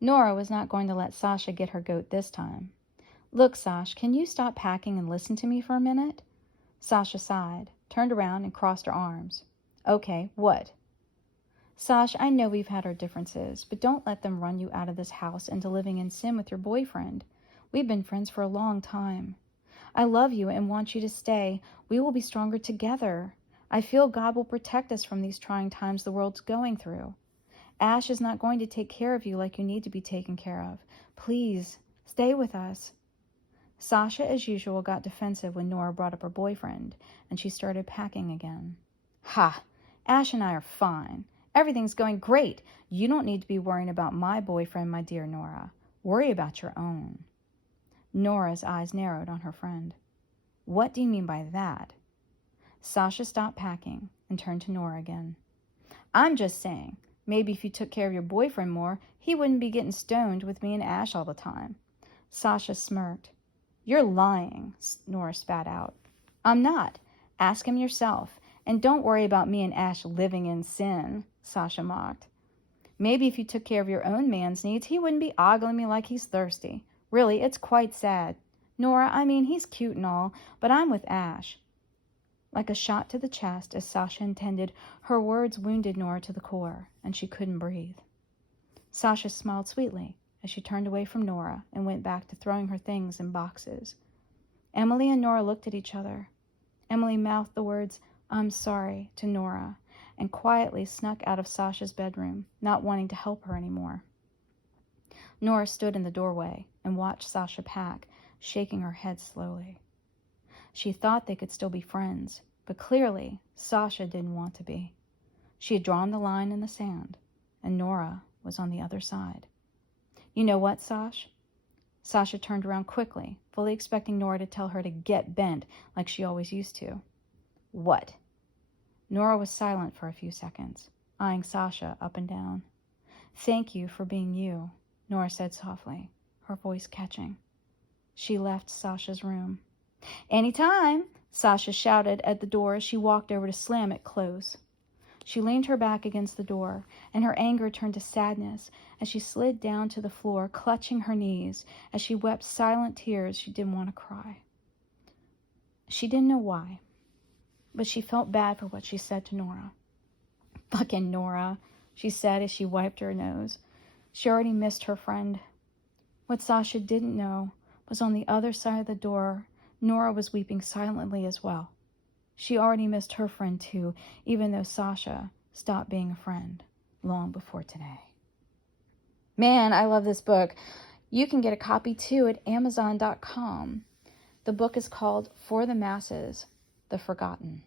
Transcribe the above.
Nora was not going to let Sasha get her goat this time. "Look, Sash, can you stop packing and listen to me for a minute?" Sasha sighed, turned around, and crossed her arms. "Okay, what?" "Sash, I know we've had our differences, but don't let them run you out of this house into living in sin with your boyfriend. We've been friends for a long time. I love you and want you to stay. We will be stronger together. I feel God will protect us from these trying times the world's going through. Ash is not going to take care of you like you need to be taken care of. Please, stay with us." Sasha, as usual, got defensive when Nora brought up her boyfriend, and she started packing again. "Ha! Ash and I are fine. Everything's going great. You don't need to be worrying about my boyfriend, my dear Nora. Worry about your own." Nora's eyes narrowed on her friend. "What do you mean by that?" Sasha stopped packing and turned to Nora again. "I'm just saying, maybe if you took care of your boyfriend more, he wouldn't be getting stoned with me and Ash all the time." Sasha smirked. "You're lying," Nora spat out. "I'm not. Ask him yourself. And don't worry about me and Ash living in sin," Sasha mocked. "Maybe if you took care of your own man's needs, he wouldn't be ogling me like he's thirsty. Really, it's quite sad. Nora, I mean, he's cute and all, but I'm with Ash." Like a shot to the chest, as Sasha intended, her words wounded Nora to the core, and she couldn't breathe. Sasha smiled sweetly as she turned away from Nora and went back to throwing her things in boxes. Emily and Nora looked at each other. Emily mouthed the words, "I'm sorry," to Nora, and quietly snuck out of Sasha's bedroom, not wanting to help her anymore. Nora stood in the doorway and watched Sasha pack, shaking her head slowly. She thought they could still be friends, but clearly Sasha didn't want to be. She had drawn the line in the sand, and Nora was on the other side. "You know what, Sash?" Sasha turned around quickly, fully expecting Nora to tell her to get bent like she always used to. "What?" Nora was silent for a few seconds, eyeing Sasha up and down. "Thank you for being you," Nora said softly, her voice catching. She left Sasha's room. "Anytime," Sasha shouted at the door as she walked over to slam it close. She leaned her back against the door, and her anger turned to sadness as she slid down to the floor, clutching her knees as she wept silent tears she didn't want to cry. She didn't know why, but she felt bad for what she said to Nora. "Fucking Nora," she said as she wiped her nose. She already missed her friend. What Sasha didn't know was on the other side of the door, Nora was weeping silently as well. She already missed her friend too, even though Sasha stopped being a friend long before today. Man, I love this book. You can get a copy too at Amazon.com. The book is called For the Masses, The Forgotten.